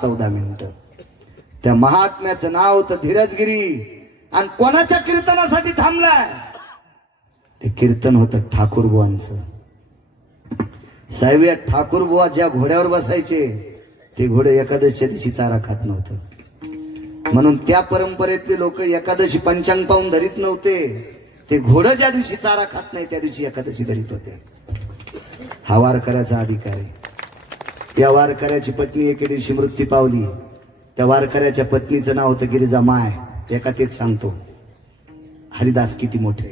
14 मिनिटं. त्या महात्म्याचं नाव होतं धीरजगिरी. आणि कोणाच्या कीर्तनासाठी थांबलाय? ते कीर्तन होतं ठाकूरबुवांचं. साहेब, या ठाकूरबुवा ज्या घोड्यावर बसायचे ते घोडे एकादशीच्या दिवशी चारा खात नव्हतं. म्हणून त्या परंपरेतले लोक एकादशी पंचांग पाहून धरीत नव्हते. ते घोडं ज्या दिवशी चारा खात नाही त्या दिवशी एकादशी धरीत होते. हा वारकऱ्याचा अधिकार आहे. या वारकऱ्याची पत्नी एके दिवशी मृत्यू पावली. त्या वारकऱ्याच्या पत्नीचं नाव होतं गिरिजा माय. एकात एक सांगतो, हरिदास किती मोठे.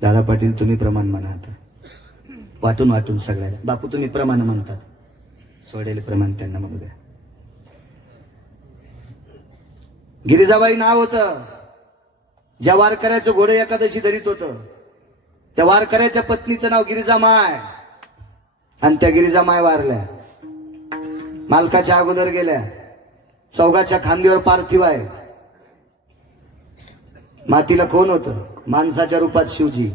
दादा पाटील तुम्ही प्रमाण म्हणा. आता वाटून वाटून सगळ्याला. बापू तुम्ही प्रमाण म्हणतात, सोडेल प्रमाण त्यांना म्हणू द्या. गिरिजाबाई नाव होतं. ज्या वारकऱ्याचं घोडे एकादशी धरीत होतं त्या वारकऱ्याच्या पत्नीचं नाव गिरिजा माय. आणि त्या गिरिजा माय वारल्या. मालकाच्या अगोदर गेल्या. चौघाच्या खांदीवर पार्थिव आहे. मातीला कोण होतं? माणसाच्या रूपात शिवजी,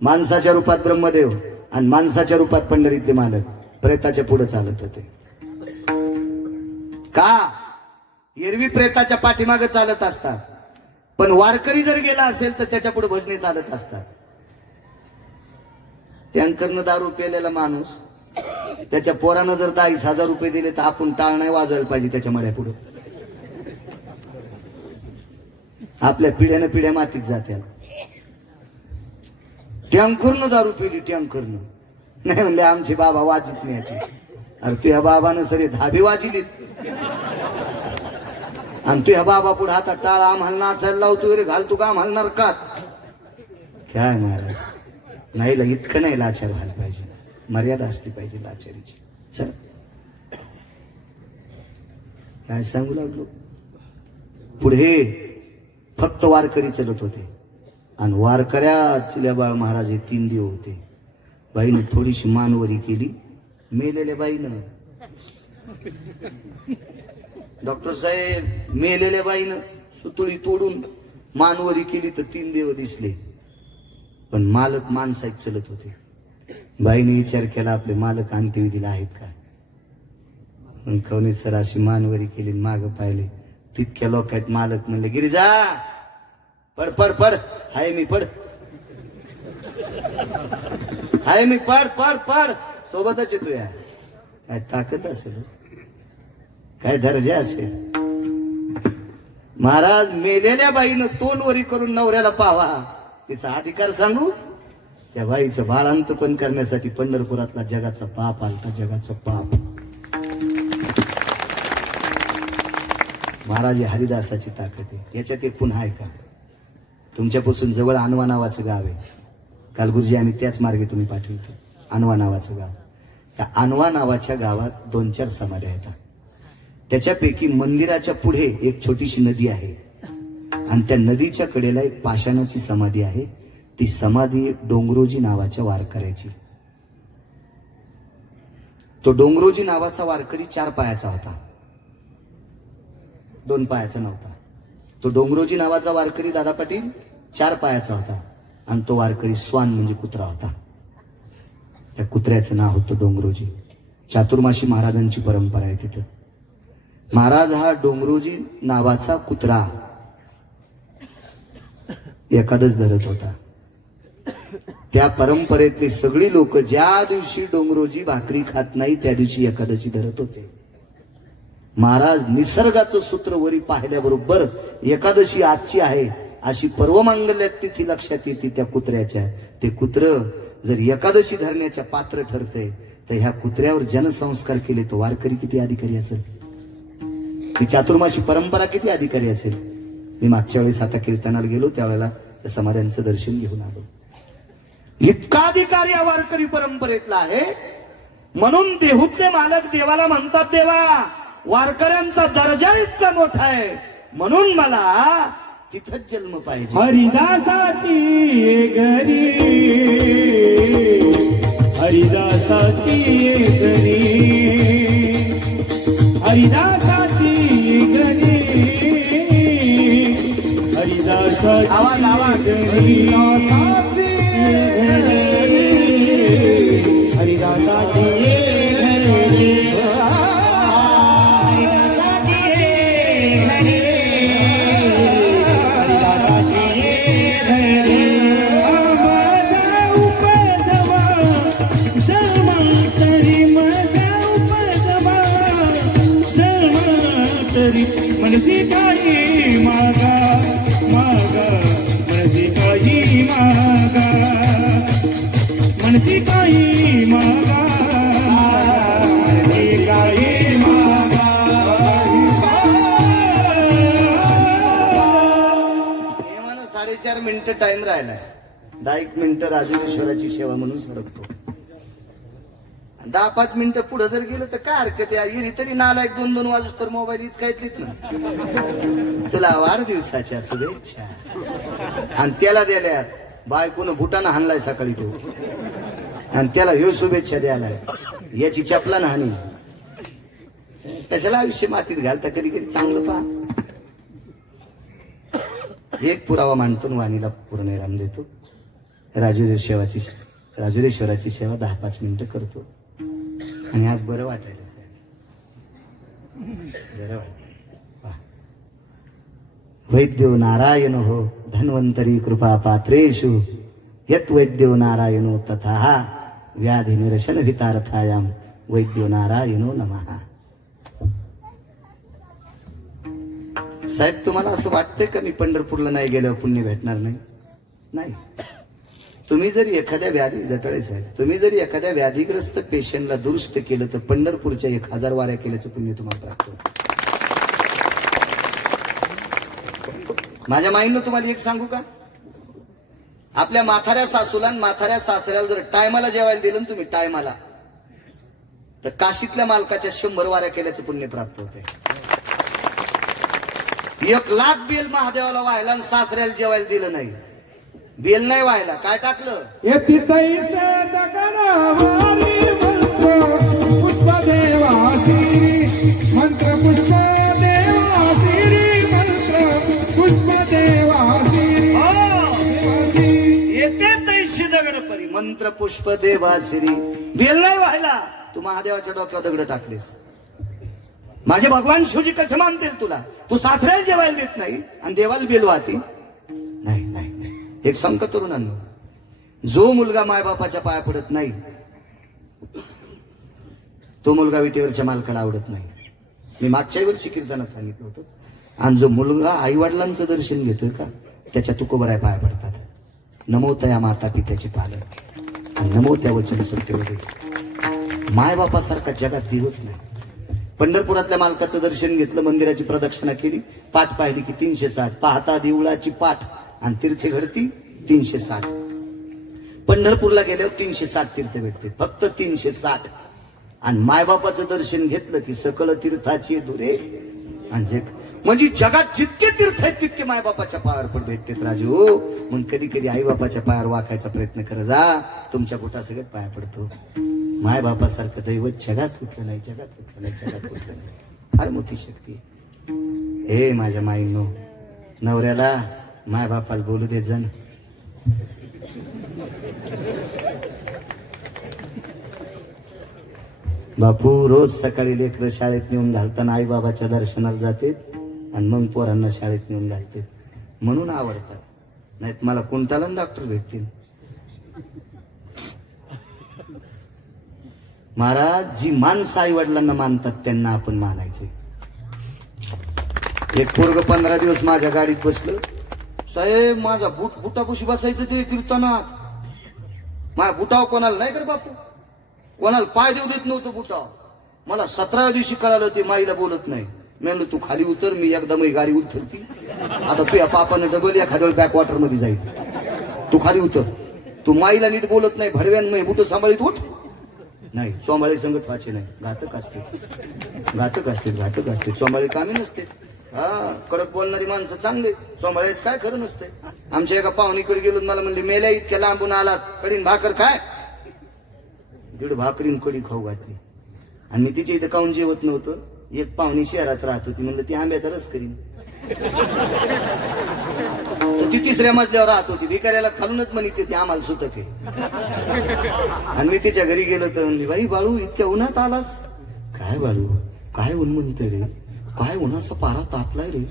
माणसाच्या रूपात ब्रह्मदेव आणि माणसाच्या रूपात पंढरीतले मालक प्रेताच्या पुढे चालत होते. का? एरवी प्रेताच्या पाठीमागे चालत असतात, पण वारकरी जर गेला असेल तर त्याच्या पुढे भजने चालत असतात. टँकरनं दारू प्यायलेला माणूस त्याच्या पोरानं जर 10,000 रुपये दिले तर आपण टाळ नाही वाजवायला पाहिजे त्याच्या मड्या पुढे. आपल्या पिढ्यानं पिढ्या मातीत जात्या. टँकरनं दारू पिली, टँकरनं नाही म्हणले आमचे बाबा वाजित नाही याची. अरे तुझ्या बाबानं सरी धाबी वाजिलीत आणि तुझ्या बाबा पुढे हातात टाळ आम्हाला नाचायला लावतो वगैरे घालतो का आम्हाला नरकात. काय महाराज, नाही इतकं नाही लाचार व्हायला पाहिजे. मर्यादा असली पाहिजे लाचारीची. चल काय सांगू लागलो. पुढे फक्त वारकरी चलत होते आणि वारकऱ्या चिल्याबाळ महाराज हे 3 देव होते. बाईनं थोडीशी मानवरी केली. मेलेल्या बाईनं, डॉक्टर साहेब मेलेल्या बाईनं सुतळी तोडून मानवरी केली तर 3 देव दिसले. पण मालक माणसात चलत होते. बाईने विचार केला आपले मालक अंत्यविधीला आहेत का. खवणे सर अशी मानवरी केली, माग पाहिले तितक्या लोकात मालक म्हणले गिरिजा पड पड पड. हाय मी पड, हाय मी पड पड पड. सोबतच येतो. या काय ताकद असेल, काय दर्जा असेल. महाराज मेलेल्या बाईनं तोंडवरी करून नवऱ्याला पावा तिचा अधिकार सांगू. त्या बाईचं बाळांतपण करण्यासाठी पंढरपुरातला जगाचा पाप आलता. जगाचा पाप. महाराज हरिदासाची ताकद आहे. याच्यात एक पुन्हा आहे का? तुमच्यापासून जवळ अनवा नावाचं गाव आहे. काल गुरुजी आम्ही त्याच मार्गे तुम्ही पाठवतो. अनवा नावाचं गाव. त्या अनवा नावाच्या गावात 2-4 समाध्या आहेत. त्याच्यापैकी मंदिराच्या पुढे एक छोटीशी नदी आहे आणि त्या नदीच्या कडेला एक पाषाणाची समाधी आहे. ती समाधी डोंगरोजी नावाच्या वारकऱ्याची. तो डोंगरोजी नावाचा वारकरी 4 पायाचा होता, 2 पायाचा नव्हता. तो डोंगरोजी नावाचा वारकरी दादा पाटील 4 पायाचा होता आणि तो वारकरी स्वान म्हणजे कुत्रा होता. त्या कुत्र्याचं नाव होतं डोंगरोजी. चातुर्माशी महाराजांची परंपरा आहे तिथं. महाराज हा डोंगरोजी नावाचा कुत्रा एकादश धरत होता. त्या परंपरेतली सगळी लोक ज्या दिवशी डोंगरोजी भाकरी खात नाही त्या दिवशी एकादशी धरत होते. महाराज निसर्गाचं सूत्र वरी पाहिल्याबरोबर एकादशी आजची आहे अशी पर्वमांगल्यात तिथी लक्षात येते त्या कुत्र्याच्या. ते कुत्र जर एकादशी धरण्याच्या पात्र ठरतंय तर ह्या कुत्र्यावर जनसंस्कार केले तो वारकरी किती अधिकारी असेल. ती चातुर्माशी परंपरा किती अधिकारी असेल. मी मागच्या वेळेस आता कीर्तनाला गेलो त्यावेळेला त्या समाध्यांचं दर्शन घेऊन आलो. इतका अधिकार या वारकरी परंपरेतला आहे. म्हणून देहूतले मालक देवाला म्हणतात देवा वारकऱ्यांचा दर्जा इतका मोठा आहे म्हणून मला तिथंच जन्म पाहिजे. हरिदासाची घरी, हरिदासाची घरी, हरिदासाची घरी, हरिदासाची आवाज हरिदासाची हरिदासाची गौरी मनसी काही मागा मागा मनसी काही मागा मनसी काही मागा मनसी काही मागा नियमानं 4.5 मिनिटं टाइम राहिलाय. 10 मिनिटं राजूश्वराची सेवा म्हणून सरकतो. 10-5 मिनिटं पुढे जर गेलं तर काय हरकत आहे. येरी तरी नालायक 2-2 वाजूस तर मोबाईल हीच काहीतलीच ना. तुला वाढदिवसाच्या शुभेच्छा. आणि त्याला दिल्यात बायकोनं बुटानं हाणलाय सकाळी तो, आणि त्याला ह्यो शुभेच्छा द्यायलाय. याची चपला ना हानी. कशाला आयुष्य मातीत घालता. कधी कधी चांगलं पहा. एक पुरावा मांडतो आणि वाणीला पूर्ण राम देतो. राजुरेश्वराची सेवा 10-5 मिनिटं करतो. आणि आज बरं वाटायला बरं वाटत. वैद्यो नारायण हो धन्वंतरी कृपा पात्रेषु यत वैद्यो नारायणो तथा व्याधी निरशन वितार्थायाम वैद्यो नारायणो नमः. साहेब, तुम्हाला असं वाटतंय का मी पंढरपूरला नाही गेल्यावर पुण्य भेटणार नाही? नाही. तुम्ही जरी एखाद्या व्याधी जटळे साहेब, तुम्ही जरी एखाद्या व्याधीग्रस्त पेशंटला दुरुस्त केलं तर पंढरपूरच्या 1000 वाऱ्या केल्याचं पुण्य तुम्हाला प्राप्त होतं. माझ्या माईंनो तुम्हाला एक सांगू का? आपल्या म्हाताऱ्या सासूला आणि म्हाताऱ्या सासऱ्याला जर टायमाला जेवायला दिलं ना तुम्ही टायमाला, तर काशीतल्या मालकाच्या 100 वाऱ्या केल्याचं पुण्य प्राप्त होते. 1,00,000 बेल महादेवाला व्हायला आणि सासऱ्याला जेवायला दिलं नाही. बेल नाही व्हायला काय टाकलं? येती तैसे दगडावारी मंत्र पुष्प देवासी मंत्र पुष्प देवासी मंत्र पुष्प देवासी येते तैशी दगड परी मंत्र पुष्प देवासिरी. बेल नाही व्हायला तू महादेवाच्या डोक्यावर दगड टाकलेस. माझे भगवान शिवजी कसे मानतील तुला? तू सासऱ्याला जेवायला देत नाही आणि देवाला बेल वाहती नाही. नाही नाही. एक सांगतो तरुणांनो, जो मुलगा मायबापाच्या पाया पडत नाही तो मुलगा विटेवरच्या मालकाला आवडत नाही. मी मागच्या वर्षी कीर्तनात सांगितलं होतं. आणि जो मुलगा आई वडिलांचं दर्शन घेतोय का त्याच्या तुकोबराय पाया पडतात. नमो त्या माता पित्याचे पालन आणि नमो त्या वचन सत्यवदे. मायबापासारखा जगात दिवस नाही. पंढरपुरातल्या मालकाचं दर्शन घेतलं, मंदिराची प्रदक्षिणा केली, पाठ पाहिली की 360. पाहता देवळाची पाठ आणि तीर्थे घडती 360. पंढरपूरला गेल्यावर 360 तीर्थ भेटते, फक्त 360. आणि मायबापाचं दर्शन घेतलं की सकल तीर्थाची दुरे. म्हणजे जगात जितके तीर्थ आहेत तितके मायबापाच्या पायावर पण भेटतात राजू. मग कधी कधी आई बापाच्या पायावर वाकायचा प्रयत्न कर जा. तुमच्या पोटा सगळ्यात पाया पडतो. मायबापासारखं दैवत जगात कुठलं नाही, जगात कुठलं नाही, जगात कुठलं नाही. फार मोठी शक्ती. हे माझ्या माईंनो, नवऱ्याला मायबापाला बोलू देत जा. बापू रोज सकाळी लेकरं शाळेत नेऊन घालताना आई बाबाच्या दर्शनाला जाते आणि मग पोरांना शाळेत नेऊन घालते म्हणून आवडतात. नाहीत मला कोणताला डॉक्टर भेटतील. महाराज, जी माणसं आई वडिलांना मानतात त्यांना आपण मानायचे. एक पोरग 15 दिवस माझ्या गाडीत बसलं. साहेब, माझा बुटापुशी बसायचं ते कीर्तनात. माझ्या बुटाव कोणाला नाही कर बापू, कोणाला पाय देऊ देत नव्हतं बुटाव. मला 17व्या दिवशी कळालं ते माईला बोलत नाही. मी म्हणलं तू खाली उतर, मी एकदा मी गाडी उतरती. आता तू या पापानं डबल एखाद्या बॅक वॉटर मध्ये जाईल. तू खाली उतर. तू माईला नीट बोलत नाही, भडव्यान मी बुट सांभाळीत उठ. नाही, चोंबाळे संकट व्हायचे नाही. घातक असते, घातक असते, घातक असते. चोंबाळे कामी नसते. हा, कडक बोलणारी माणसं चांगले, चोंबाळ्याच काय खरं नसते. आमच्या एका पाहुणीकडे गेलो, मला म्हणले मेल्या इतक्या लांबून आलास, कडीन भाकर काय? 1.5 भाकरीन कडी खाऊ घातली. आणि मी तिच्या इथं काऊन जेवत नव्हतं. एक पाहुणी शहरात राहत होती, म्हणलं ती आंब्याचा रस करीन. तर ती 3ऱ्या मजल्यावर राहत होती. भिकाऱ्याला खालूनच म्हणते ती आम्हाला सुतक आहे. आणि मी तिच्या घरी गेलो तर म्हणली, बाई बाळू इतक्या उन्हात आलास? काय बाळू, काय ऊन म्हणते रे, काय उन्हाचा पारा तापलाय रे.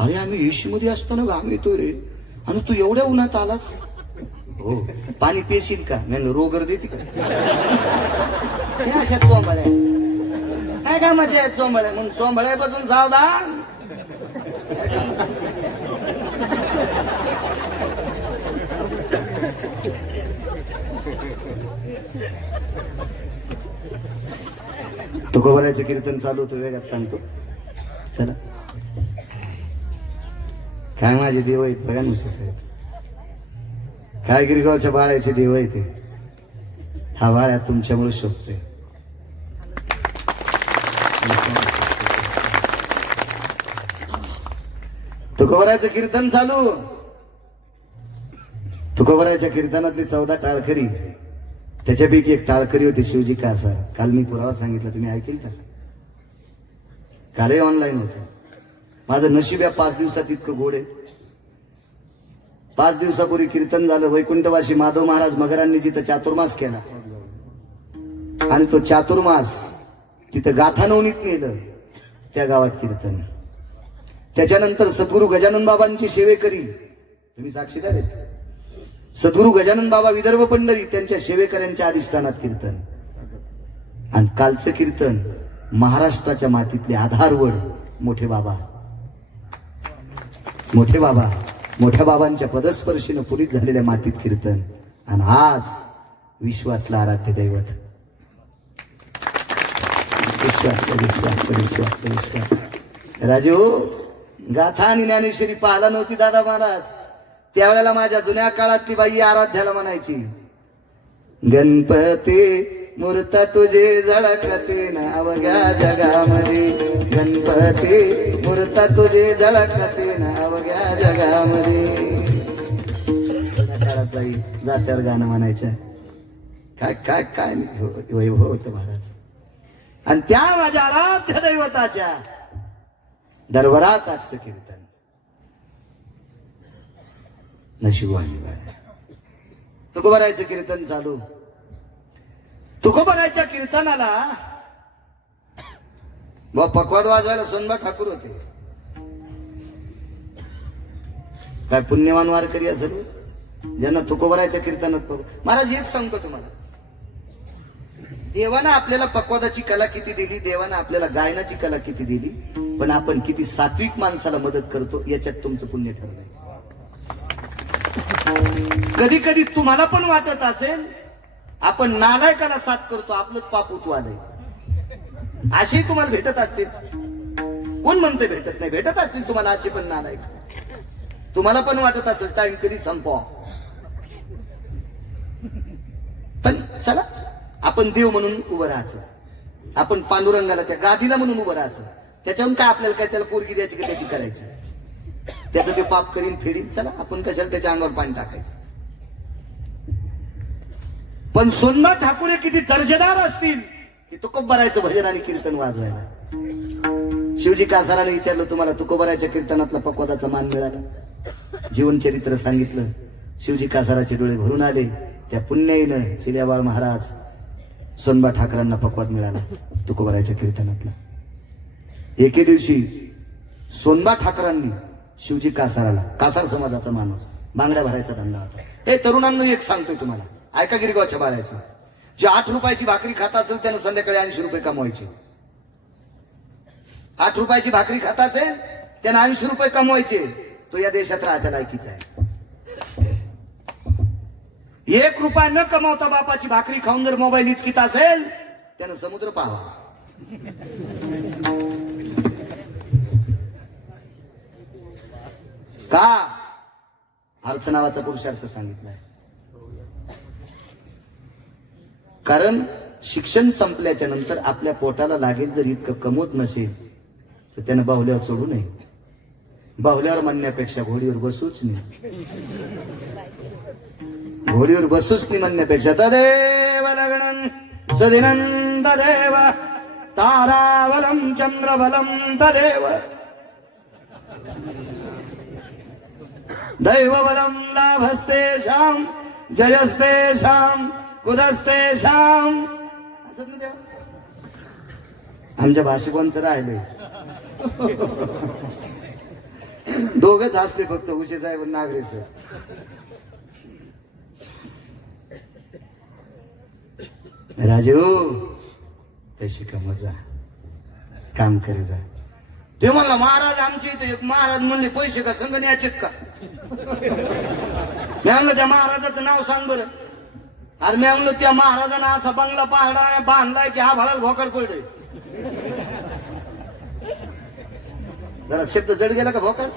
अरे आम्ही एसी मध्ये असताना घाम येतोय रे, आणि तू एवढ्या उन्हात आलास. हो, पाणी पेशील का? म्हणलं रोगर देते का? अशा चोंबाड्या काय काय मजा आहे चोंबळे म्हणून चोंबळ्यापासून सावधान. काय काम? तुकोबारायचं कीर्तन चालू होतं, वेगात सांगतो. चला, काय माझे देव आहेत बघा ना साहेब, काय गिरगावच्या बाळ्याचे देव आहे ते. हा बाळ्या तुमच्यामुळे शोभतोय. तुकोबारायचं कीर्तन चालू. तुकोबारायच्या कीर्तनातली 14 टाळकरी, त्याच्यापैकी एक टाळकरी होती शिवजी कासार. काल मी पुरावा सांगितला, तुम्ही ऐकेल का? कालही ऑनलाईन होतं. माझं नशीब या 5 दिवसात इतकं गोड आहे. 5 दिवसापूर्वी कीर्तन झालं. वैकुंठवासी माधव महाराज मगरांनी जिथं चातुर्मास केला आणि तो चातुर्मास तिथं गाथा नवनीत नेलं, त्या गावात कीर्तन. त्याच्यानंतर सद्गुरू गजानन बाबांची सेवेकरी, तुम्ही साक्षीदार आहेत, सद्गुरू गजानन बाबा विदर्भ पंढरी त्यांच्या सेवेकऱ्यांच्या अधिष्ठानात कीर्तन. आणि कालचं कीर्तन महाराष्ट्राच्या मातीतले आधारवड मोठे बाबा, मोठे बाबा, मोठ्या बाबांच्या पदस्पर्शीनं पुरीत झालेल्या मातीत कीर्तन. आणि आज विश्वातलं आराध्य दैवत, विश्वात राजू, गाथा आणि ज्ञानेश्वरी पाहायला नव्हती दादा महाराज. त्यावेळेला माझ्या जुन्या काळातली बाई आराध्याला म्हणायची, गणपती मूर्ता तुझे झळकते ना अवघ्या जगामध्ये, गणपती मूर्ता तुझे झळकते ना अवघ्या जगामध्ये. जुन्या काळात बाई जात्यावर गाणं म्हणायचं. काय काय काय वैभव होतं महाराज. आणि त्या माझ्या आराध्य दैवताच्या दरबारात आजचं कीर्तन. नशिबाने बाळा, तुकोबारायचं कीर्तन चालू. तुकोबारायच्या कीर्तनाला पकवाद वाजवायला सोनबा ठाकूर होते. काय पुण्यवान वारकरी असेल ज्यांना तुकोबारायच्या कीर्तनात बघू. महाराज एक सांगतो तुम्हाला, देवानं आपल्याला पकवादाची कला किती दिली, देवानं आपल्याला गायनाची कला किती दिली, पण आपण किती सात्विक माणसाला मदत करतो याच्यात तुमचं पुण्य ठरलंय. कधी कधी तुम्हाला पण वाटत असेल आपण नालायकाला साथ करतो, आपलंच पाप उतवालंय. असेही तुम्हाला भेटत असतील. कोण म्हणते भेटत नाही? भेटत असतील तुम्हाला असे पण नालायक. तुम्हाला पण वाटत असेल टाइम कधी संपवा. पण चला, आपण देव म्हणून उभं राहायचं. आपण पांडुरंगाला त्या गादीला म्हणून उभं राहायचं. त्याच्याहून काय आपल्याला काय त्याला पोरगी द्यायची की त्याची करायची? त्याचं ते पाप करीन फेडीन. चला, आपण कशाला त्याच्या अंगावर पाणी टाकायचं? पण सोनबा ठाकूर किती दर्जेदार असतील की तुकोबारायचं भजन आणि कीर्तन वाजवायला. शिवजी कासाराने विचारलं, तुम्हाला तुकोबारायच्या कीर्तनातला पकवादाचा मान मिळाला? जीवनचरित्र सांगितलं. शिवजी कासाराचे डोळे भरून आले. त्या पुण्याईनं चिल्याबाळ महाराज सोनबा ठाकरांना पकवाद मिळाला तुकोबारायच्या कीर्तनातला. एके दिवशी सोनबा ठाकरांनी शिवजी कासाराला, कासार समाजाचा माणूस, बांगड्या भरायचा धंदा होता. हे तरुणांना एक सांगतोय तुम्हाला, ऐका गिरगावच्या बाळ्याचं. जे 8 रुपयाची भाकरी खाता असेल त्यानं संध्याकाळी 80 रुपये कमवायचे. 8 रुपयाची भाकरी खात असेल त्यानं 80 रुपये कमवायचे. तो या देशात राहायच्या लायकीचा आहे. 1 रुपया न कमावता बापाची भाकरी खाऊन जर मोबाईल हिचकीत असेल त्यानं समुद्र पाहावा. का? अर्थ नावाचा पुरुषार्थ सांगितलाय. कारण शिक्षण संपल्याच्या नंतर आपल्या पोटाला लागेल जर इतकं कमवत नसेल तर त्यानं बाहुल्यावर चढू नये. बाहुल्यावर म्हणण्यापेक्षा घोडीवर बसूच नाही. घोडीवर बसूच नाही म्हणण्यापेक्षा तदेव लग्नं सुदिनं तदेव तारावलं चंद्रबलं तदेव दैवबलं लाभस्तेषां जयस्तेषां कुदस्तेषां. असं ना देवा, आमच्या भाषिकांचं राहिले. दोघच असले फक्त, उशे साहेब नागरे सर. राजू, कशी का मजा. काम करे जा. ते म्हणला महाराज आमचे इथे एक महाराज म्हणले पैसे का संग न्यायचेत का. मी म्हणलं त्या महाराजाचं नाव सांग बरं. अरे मी म्हणलं त्या महाराजांना असा बंगला पहाडा बांधलाय की हा भाडाला भोकाड पडले. जरा शब्द जड गेला का भोकाड.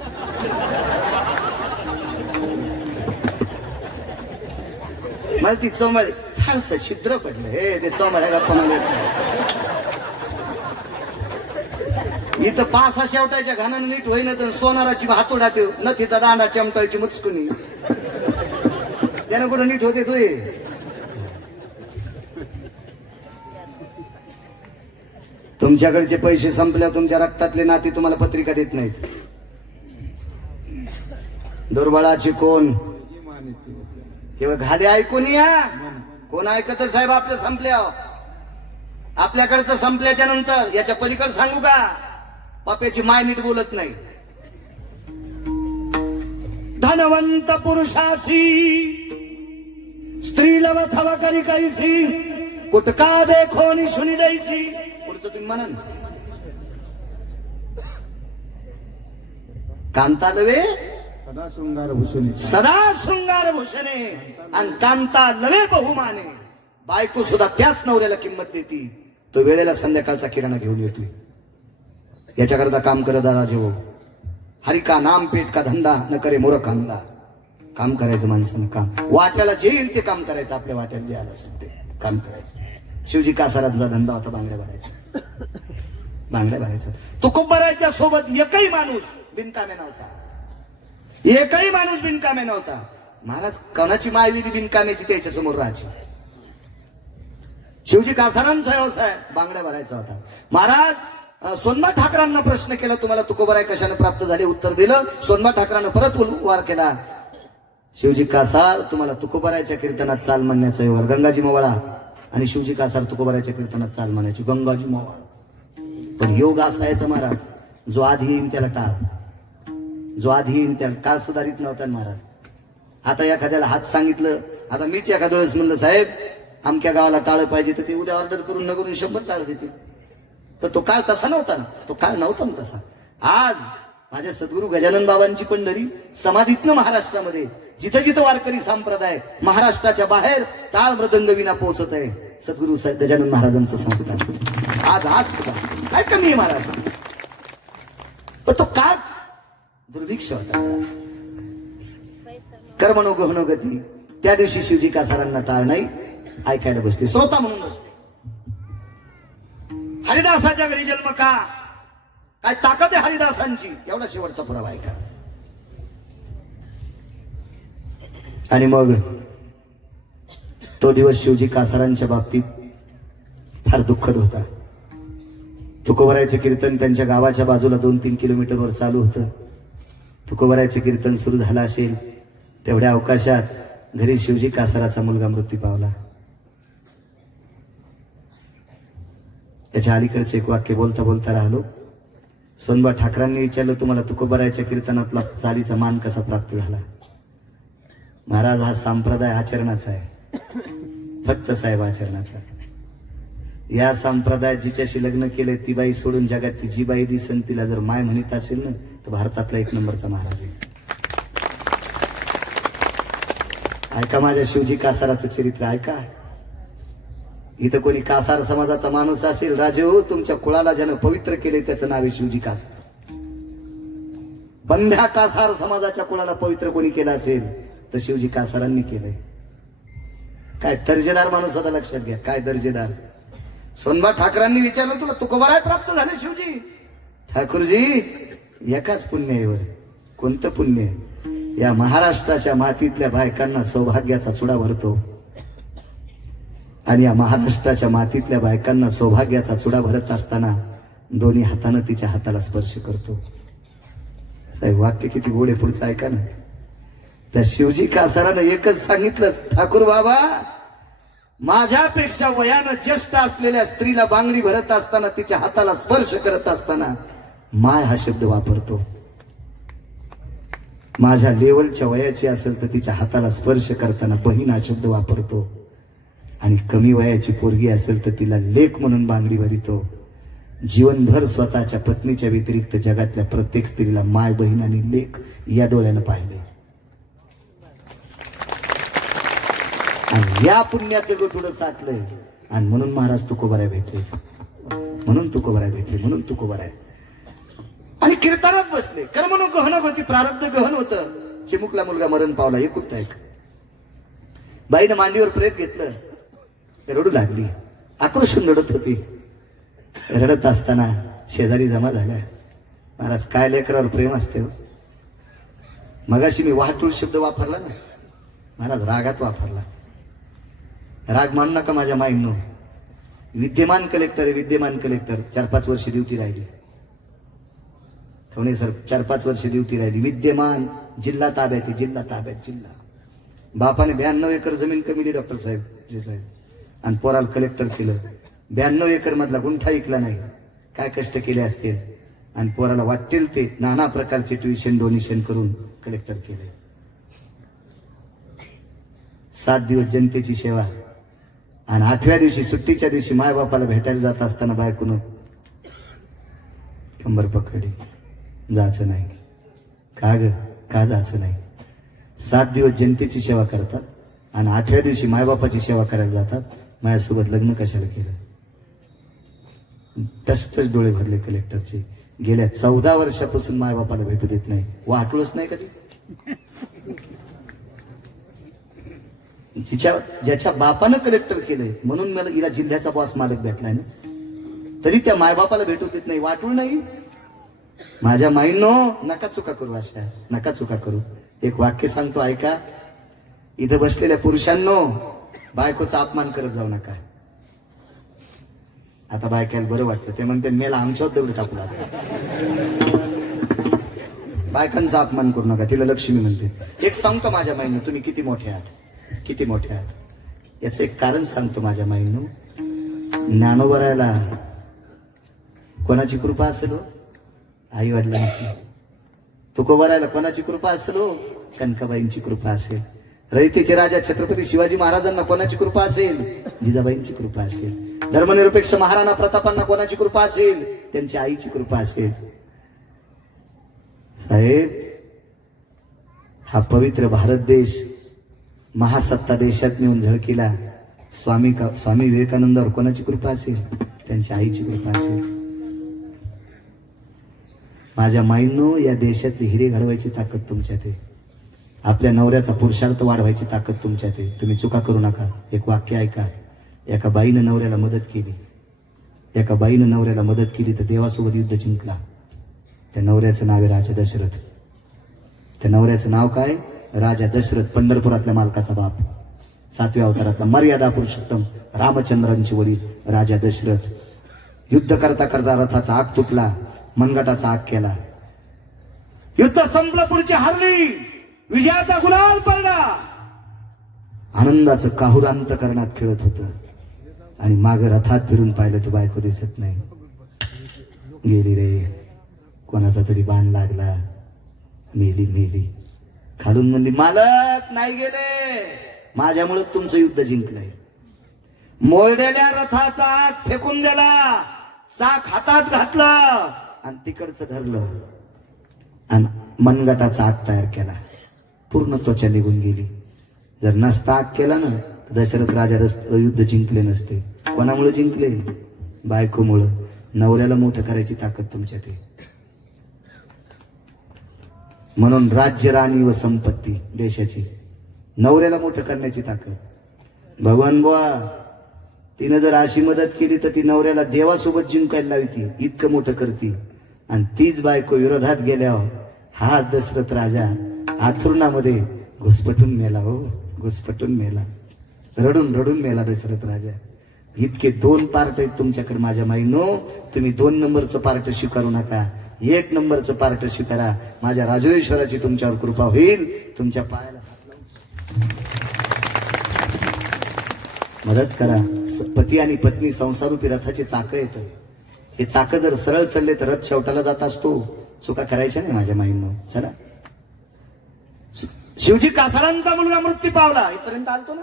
मला ती चौमाळी फारस छिद्र पडलं हे ते चौमाळ्या गप्पा मला इथं पासा शेवटायच्या घाणानं नीट होईना तर सोनाराची हातोडा ते नथीचा दांडा चमटायची मुचकुनी त्यानं कुठं नीट होते तुय. तुमच्याकडचे पैसे संपल्यावर तुमच्या रक्तातले नाते तुम्हाला पत्रिका देत नाहीत. दुर्बळाची कोण किंवा घाले ऐकून या. कोण ऐकत साहेब आपल्या संपल्यावर. आपल्याकडचं संपल्याच्या नंतर याच्या पलीकडे सांगू का पाप्याची माय नीट बोलत नाही. धनवंत पुरुषाशी स्त्री लवत हवा करी काहीशी कुटका देखो निशुनी द्यायची. पुढचं तुम्ही म्हणा कांता नव्हे सदा शृंगार भूषणे सदा शृंगार भूषणे आणि कांता लवे बहुमाने. बायको सुद्धा त्याच नवऱ्याला किंमत देती. तो वेळेला संध्याकाळचा किराणा घेऊन येतोय. याच्याकरता काम करत दादा जेव. हरी का नाम पेट का धंदा न करे मोर कांदा. काम करायचं माणसानं. काम वाट्याला जे येईल ते काम करायचं. आपल्या वाट्याला जे आलं असेल ते काम करायचं. शिवजी कासारातला धंदा होता बांगड्या भरायचा. बांगड्या भरायचा. तुकोबराच्या सोबत एकही माणूस बिनकामे नव्हता. एकही माणूस बिनकामे नव्हता. महाराज कोणाची मायविधी बिनकामेची त्याच्या समोर राहायची. शिवजी कासारांचा व्यवसाय बांगड्या भरायचा होता. महाराज सोनबा ठाकरांना प्रश्न केला तुम्हाला तुकोबराय कशाने प्राप्त झाले. उत्तर दिलं. सोनबा ठाकरांना परत वार केला. शिवजी कासार तुम्हाला तुकोबरायच्या कीर्तनात चाल म्हणण्याचा योग. गंगाजी मवाळा आणि शिवजी कासार तुकोबरायच्या कीर्तनात चाल म्हणायची. गंगाजी मवाळा पण योग असायचा महाराज जो आधी येईन त्याला टाळ. जो आधी येईन त्याला काळ सुधारित नव्हता महाराज. आता एखाद्याला हात सांगितलं. आता मीच एखाद्या वेळेस म्हणलं साहेब आमच्या गावाला टाळं पाहिजे तर ते उद्या ऑर्डर करून न करून 100 टाळं देते. तर तो काळ तसा नव्हता ना. तो काळ नव्हता ना तसा. आज माझ्या सद्गुरू गजानन बाबांची पंढरी समाधीतनं महाराष्ट्रामध्ये जिथं जिथं वारकरी संप्रदाय महाराष्ट्राच्या बाहेर टाळ मृदंग विना पोहोचत आहे. सद्गुरू गजानन महाराजांचं संस्थान आज सुद्धा काय कमी आहे महाराज. पण तो काळ दुर्भिक्ष होता महाराज. कर्मणो गहनो गती. त्या दिवशी शिवजी कासारांना टाळ नाही. ऐकायला बसले. श्रोता म्हणून बसले. हरिदासाच्या घरी जन्म का. काय ताकद आहे हरिदासांची. एवढा शेवटचा पुरावा ऐका. आणि मग तो दिवस शिवजी कासारांच्या बाबतीत फार दुःखद होता. तुकोबरायचं कीर्तन त्यांच्या गावाच्या बाजूला 2-3 किलोमीटरवर चालू होतं. तुकोबरायचं कीर्तन सुरू झालं असेल तेवढ्या अवकाशात घरी शिवजी कासाराचा मुलगा मृत्यू पावला. याच्या अलीकडचे एक वाक्य बोलता बोलता राहिलो. सोनबा ठाकरांनी विचारलं तुम्हाला तुकोबरायच्या कीर्तनातला चालीचा मान कसा प्राप्त झाला. महाराज हा संप्रदाय आचरणाचा आहे. फक्त साहेब आचरणाचा. या संप्रदायात जिच्याशी लग्न केलंय ती बाई सोडून जगात जी बाई दिसन तिला जर माय म्हणत असेल ना तर भारतातला 1 नंबरचा महाराज आहे. ऐका माझ्या शिवजी कासाराचं चरित्र ऐका. इथं कोणी कासार समाजाचा माणूस असेल राजे हो तुमच्या कुळाला ज्यानं पवित्र केले त्याचं नाव आहे शिवजी कासार. बंध्या कासार समाजाच्या कुळाला पवित्र कोणी केलं असेल तर शिवजी कासारांनी केलंय. काय दर्जेदार माणूस होता लक्षात घ्या. काय दर्जेदार. सोनबा ठाकरांनी विचारलं तुला तुकोबराय प्राप्त झाले शिवजी. ठाकूरजी एकाच पुण्यावर. कोणतं पुण्य. या महाराष्ट्राच्या मातीतल्या बायकांना सौभाग्याचा चुडा भरतो आणि या महाराष्ट्राच्या मातीतल्या बायकांना सौभाग्याचा चुडा भरत असताना दोन्ही हातानं तिच्या हाताला स्पर्श करतो. साहेब वाक्य किती गोड आहे पुढचं ऐका ना. त्या शिवजी कासारानं एकच सांगितलं ठाकूर बाबा माझ्यापेक्षा वयानं ज्येष्ठ असलेल्या स्त्रीला बांगडी भरत असताना तिच्या हाताला स्पर्श करत असताना माय हा शब्द वापरतो. माझ्या लेवलच्या वयाची असेल तर तिच्या हाताला स्पर्श करताना बहीण हा शब्द वापरतो आणि कमी वयाची पोरगी असेल तर तिला लेक म्हणून बांगडी भरितो जीवनभर स्वतःच्या पत्नीच्या व्यतिरिक्त जगातल्या प्रत्येक स्त्रीला माय, बहीण आणि लेक या डोळ्यानं पाहिले. आणि या पुण्याचं गोठुडं साठलंय. आणि म्हणून महाराज तुकोबाराय भेटले, म्हणून तुकोबाराय भेटले, म्हणून तुकोबाराय. आणि कीर्तनात बसले. कर्मणूक गहन होती, प्रारब्ध गहन होतं. चिमुकला मुलगा मरण पावला. एकुलता एक. बाईनं मांडीवर प्रेत घेतलं, रडू लागली, आक्रोशून रडत होती. रडत असताना शेजारी जमा झाल्या. महाराज काय लेकरावर प्रेम असते हो. मगाशी मी वाहतूळ शब्द वापरला ना, महाराज रागात वापरला. राग मानू नका माझ्या माईंनो. विद्यमान कलेक्टर, विद्यमान कलेक्टर 4-5 वर्ष ड्युटी राहिली. ठेवणे सर 4-5 वर्ष ड्युटी राहिली. विद्यमान जिल्हा ताब्यात, जिल्हा ताब्यात, जिल्हा. बापाने 92 एकर जमीन कमी डॉक्टर साहेब जे साहेब, आणि पोराला कलेक्टर केलं. 92 एकर मधला गुंठा ऐकला नाही. काय कष्ट केले असतील. आणि पोराला वाटतील ते नाना प्रकारचे ट्युशन डोनेशन करून कलेक्टर केले. 7 दिवस जनतेची सेवा. आणि 8व्या दिवशी सुट्टीच्या दिवशी मायबापाला भेटायला जात असताना बायकोनं कंबर पकडली. जायचं नाही. का ग, का जायचं नाही. 7 दिवस जनतेची सेवा करतात आणि 8व्या दिवशी मायबापाची सेवा करायला जातात. माझ्यासोबत लग्न कशाला केलं. टसटस डोळे भरले कलेक्टरचे. गेल्या 14 वर्षापासून मायबापाला भेटू देत नाही. वाटलोच नाही कधी. ज्याच्या बापानं कलेक्टर केलंय म्हणून मला हिला जिल्ह्याचा बॉस मालक भेटलाय ना, तरी त्या मायबापाला भेटू देत नाही. वाटूळ नाही. माझ्या माईंनो नका चुका करू, अशा नका चुका करू. एक वाक्य सांगतो ऐका. इथं बसलेल्या पुरुषांनो, बायकोचा अपमान करत जाऊ नका. आता बायकाला बरं वाटलं, ते म्हणते मेला आमच्यावर दगड टाकू लागला. बायकांचा अपमान करू नका, तिला लक्ष्मी म्हणते. एक सांगतो माझ्या माईंनो, तुम्ही किती मोठे आहात, किती मोठे आहात. याचं एक कारण सांगतो माझ्या माईंनो. ज्ञानोबरायला कोणाची कृपा असेल हो. आई वडिलांची. तुकोबारायला कोणाची कृपा असेल हो. कनकाबाईंची कृपा असेल. रयतेचे राजा छत्रपती शिवाजी महाराजांना कोणाची कृपा असेल. जिजाबाईंची कृपा असेल. धर्मनिरपेक्ष महाराणा प्रतापांना कोणाची कृपा असेल. त्यांच्या आईची कृपा असेल. साहेब, हा पवित्र भारत देश महासत्ता देशात नेऊन झळकीला स्वामी विवेकानंदावर कोणाची कृपा असेल. त्यांच्या आईची कृपा असेल. माझ्या माईंनो, या देशातली हिरे घडवायची ताकद तुमच्यात आहे. आपल्या नवऱ्याचा पुरुषार्थ वाढवायची ताकद तुमच्यात आहे. तुम्ही चुका करू नका. एक वाक्य ऐका. एका बाईनं नवऱ्याला मदत केली. एका बाईनं नवऱ्याला मदत केली तर देवासोबत युद्ध जिंकला. त्या नवऱ्याचं नाव आहे राजा दशरथ. त्या नवऱ्याचं नाव काय. राजा दशरथ, पंढरपुरातल्या मालकाचा बाप. 7व्या अवतारातला मर्यादा पुरुषोत्तम रामचंद्रांचे वडील राजा दशरथ. युद्ध करता करता रथाचा आग तुटला. मनगटाचा आग केला. युद्ध संपलं, पुढची हारली. विजयाचा गुलाल पडला. आनंदाचं काहूर अंतकरणात खेळत होतं. आणि माग रथात फिरून पाहिलं तर बायको दिसत नाही. गेली रे. कोणाचा तरी बाण लागला. मेली मेली. खालून म्हणली, मालक नाही गेले, माझ्यामुळे तुमचं युद्ध जिंकलंय. मोडलेल्या रथाचा आग फेकून दिला. चाक हातात घातलं आणि तिकडचं धरलं आणि मनगटाचा आग तयार केला. पूर्ण त्वचा निघून गेली. जर नसता आग केला ना तर दशरथ राजा युद्ध जिंकले नसते. कोणामुळे जिंकले. बायकोमुळं. नवऱ्याला मोठं करायची ताकद तुमच्यात आहे. म्हणून राज्य, राणी व संपत्ती देशाची नवऱ्याला मोठं करण्याची ताकद. भगवान बुवा, तिनं जर अशी मदत केली तर ती नवऱ्याला देवासोबत जिंकायला लावती. इतकं मोठं करती. आणि तीच बायको विरोधात गेल्यावर हा दशरथ राजा आथुरणामध्ये घुसपटून मेला. हो, घुसपटून मेला. रडून रडून मेला दशरथ राजा. इतके 2 पार्ट आहेत तुमच्याकडे माझ्या माईनो. तुम्ही 2 नंबरचं पार्ट स्वीकारू नका. 1 नंबरचं पार्ट स्वीकारा. माझ्या राजेश्वराची तुमच्यावर कृपा होईल. तुमच्या पायाला मदत करा. पती आणि पत्नी संसारूपी रथाचे चाकं येतं. हे चाकं जर सरळ चालले तर रथ शेवटाला जात असतो. चुका करायच्या नाही माझ्या माईंनो. चला. शिवजी कासारांचा मुलगा मृत्यू पावला इथपर्यंत आलतो ना.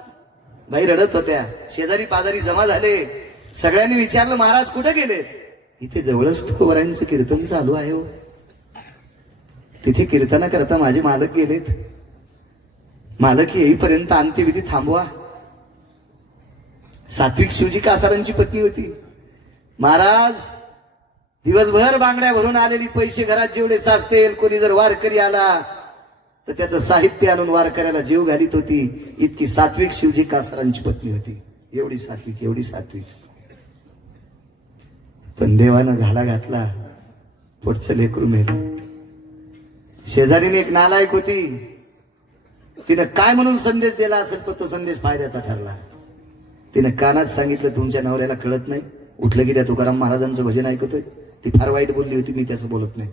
बाई रडत होत्या. शेजारी पाजारी जमा झाले. सगळ्यांनी विचारलं, महाराज कुठे गेले. इथे जवळच तुकोबरायांचं कीर्तन चालू आहे हो. तिथे कीर्तना करता माझे मालक गेलेत. मालक येईपर्यंत अंत्यविधी थांबवा. सात्विक शिवजी कासारांची पत्नी होती. महाराज दिवसभर बांगड्या भरून आलेली पैसे घरात जेवढे साचतील, कोणी जर वारकरी आला तर त्याचं साहित्य आणून वारकऱ्याला जीव घालीत होती. इतकी सात्विक शिवजी कासारांची पत्नी होती. एवढी सात्विक, एवढी सात्विक. पण देवानं घाला घातला, पुढचं लेकरू मेलं. शेजारीने एक नालायक होती. तिनं काय म्हणून संदेश दिला असेल, पण तो संदेश फायद्याचा ठरला. तिनं कानात सांगितलं, तुमच्या नवऱ्याला कळत नाही, उठलं की त्या तुकाराम महाराजांचं भजन ऐकतोय. ती फार वाईट बोलली होती, मी त्याचं बोलत नाही.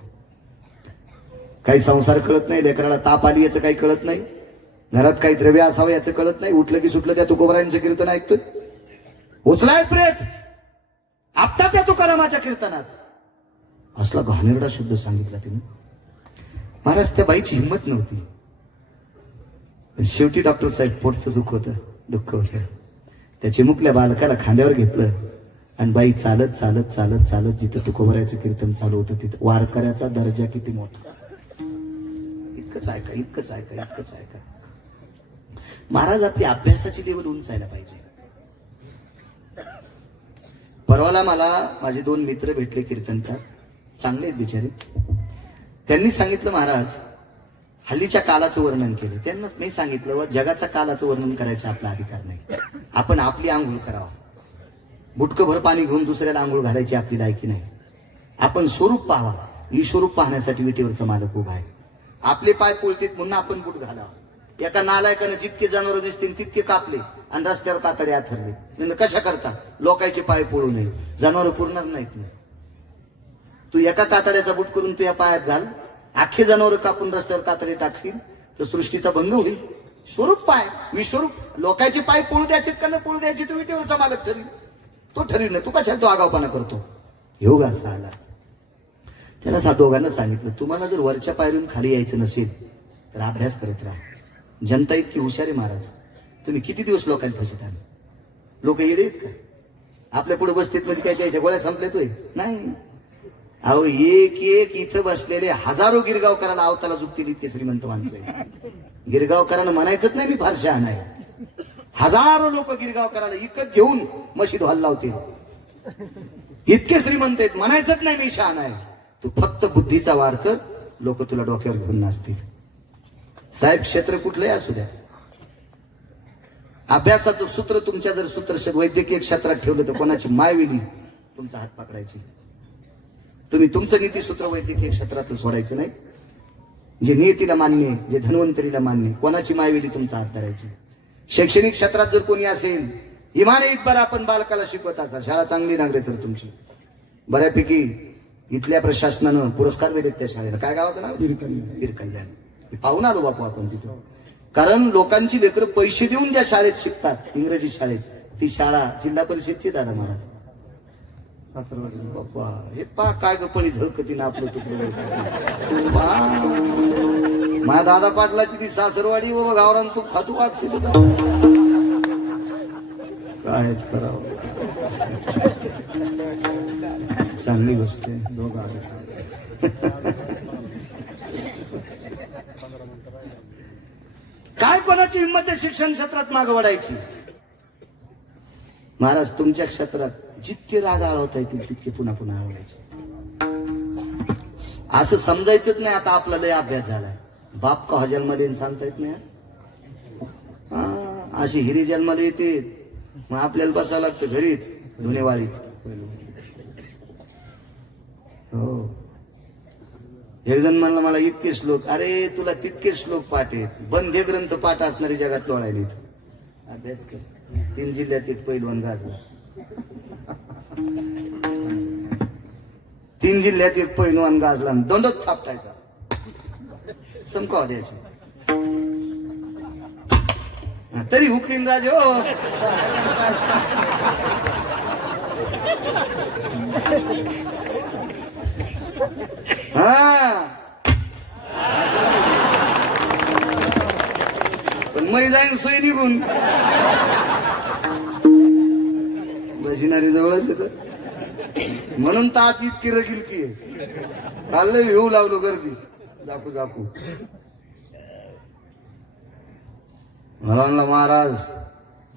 काही संसार कळत नाही, लेकराला ताप आली याचं काही कळत नाही, घरात काही द्रव्य असावं याचं कळत नाही, उठलं की सुटलं त्या तुकोबरायांचं कीर्तन ऐकतोय. उचलाय प्रेत आता त्या तुकारामाच्या कीर्तनात. असला घाणेरडा शब्द सांगितला तिने. महाराज त्या बाईची हिंमत नव्हती. शेवटी डॉक्टर साहेब पोटचं दुःख होतं. त्या चिमुकल्या बालकाला खांद्यावर घेतलं आणि बाई चालत चालत चालत चालत जिथं तुकोबरायचं कीर्तन चालू होतं तिथं. वारकऱ्याचा दर्जा किती मोठा. इतकंच ऐका, इतकंच ऐका, इतकंच ऐका. महाराज आपली अभ्यासाची लेवल उंचायला पाहिजे. परवाला मला माझे 2 मित्र भेटले कीर्तनकार, चांगले आहेत बिचारे. त्यांनी सांगितलं, महाराज हल्लीच्या कालाचं वर्णन केलं. त्यांना मी सांगितलं, व जगाचा कालाचं वर्णन करायचा आपला अधिकार नाही. आपण आपली आंघोळ करावं. बुटकभर पाणी घेऊन दुसऱ्याला आंघोळ घालायची आपली लायकी नाही. आपण स्वरूप पाहावा. ही स्वरूप पाहण्यासाठी विटेवरचा मालक उभा आहे. आपले पाय पोळतीत म्हणून आपण बूट घालावं. एका नालायकानं जितके जनावर दिसतील तितके कापले आणि रस्त्यावर कातडे आथरले. म्हणजे कशा करता? लोकांचे पाय पोळू नये, जनावर पुरणार नाहीत ना. तू एका कातड्याचा बूट करून तू या पायात घाल, अख्खे जनावर कापून रस्त्यावर कातडे टाकशील तर सृष्टीचा भंग होईल. स्वरूप पाय, विस्वरूप. लोकांचे पाय पोळू द्यायचे का न पोळू द्यायचे तो विटेवरचा मालक ठरवी. तो ठरवी ना. तू कशाला तो आगावपणा करतो? योग असा आला. त्याला दोघांना सांगितलं, तुम्हाला जर वरच्या पायरून खाली यायचं नसेल तर अभ्यास करत राहा. जनता इतकी हुशार आहे महाराज. तुम्ही किती दिवस लोकांना फसत आले? लोक येडे आहेत का? आपल्या पुढे बसतेत म्हणजे काय त्याच्या गोळ्या संपल्यातोय? नाही. अहो एक एक इथं बसलेले हजारो गिरगावकराला आवताला झुकतील इतके श्रीमंत माणसं आहे. गिरगावकरांना म्हणायचंच नाही मी फार शहाणा आहे. हजारो लोक गिरगावकराला इकत घेऊन मशीद व्हायला लावतील. इतके श्रीमंत आहेत, म्हणायचंच नाही मी शहाणा आहे. तू फक्त बुद्धीचा वाढ कर, लोक तुला डोक्यावर घेऊन नाचतील. साहेब क्षेत्र कुठलंही असू द्या, अभ्यासाचं सूत्र तुमच्या जर सूत्र वैद्यकीय क्षेत्रात ठेवलं तर कोणाची मायविली तुमचा हात पकडायची. तुम्ही तुमचं नीतीसूत्र वैद्यकीय क्षेत्रात सोडायचं नाही. जे नियतीला मान्य, जे धन्वंतरीला मान्य, कोणाची मायविली तुमचा हात धरायची. शैक्षणिक क्षेत्रात जर कोणी असेल, इमाने इतबार आपण बालकाला शिकवत असाल, शाळा चांगली नागरे सर तुमची. बऱ्यापैकी इथल्या प्रशासनानं पुरस्कार दिलेत त्या शाळेला. काय गावाचं नाव? वीरकल्याण. पाहून आलो बापू आपण तिथं. कारण लोकांची लेकरं पैसे देऊन ज्या शाळेत शिकतात, इंग्रजी शाळेत, ती शाळा जिल्हा परिषदची. दादा महाराज बाप्पा हे पा काय गपळी झळकती ना आपलं तुकडं. माझ्या दादा पाटलाची ती सासरवाडी व गावरान तूप खातू वाटते तुला. कायच करावं. चांगली गोष्ट आहे. दोघं काय कोणाची हिंमत आहे शिक्षण क्षेत्रात मागं वाढायची? महाराज तुमच्या क्षेत्रात जितके राग आळवता येतील तितके पुन्हा पुन्हा आळवायचे. असं समजायचंच नाही आता आपला लय अभ्यास झालाय. बाप का जन्माला सांगता येत नाही. अशी हिरी जन्माला येते, मग आपल्याला बसावं लागतं घरीच धुणेवाळीत. हो. एक जण म्हणला मला इतके श्लोक. अरे तुला तितके श्लोक पाठ आहेत. बंदे ग्रंथ पाठ असणारी जगात लोळायला अभ्यास कर. 3 जिल्ह्यात एक पैलवान गाजला. 3 जिल्ह्यात एक पैलवान गाजला, दंडच थापटायचा, समकावा द्यायचा. तरी हुकीन राज हो. पण मै जाईन सोय निघून. बशिनारी जवळच येत. म्हणून तर आज इतकी रगील की काल येऊ लागलो गर्दी जाकू जाकू. मला म्हणला महाराज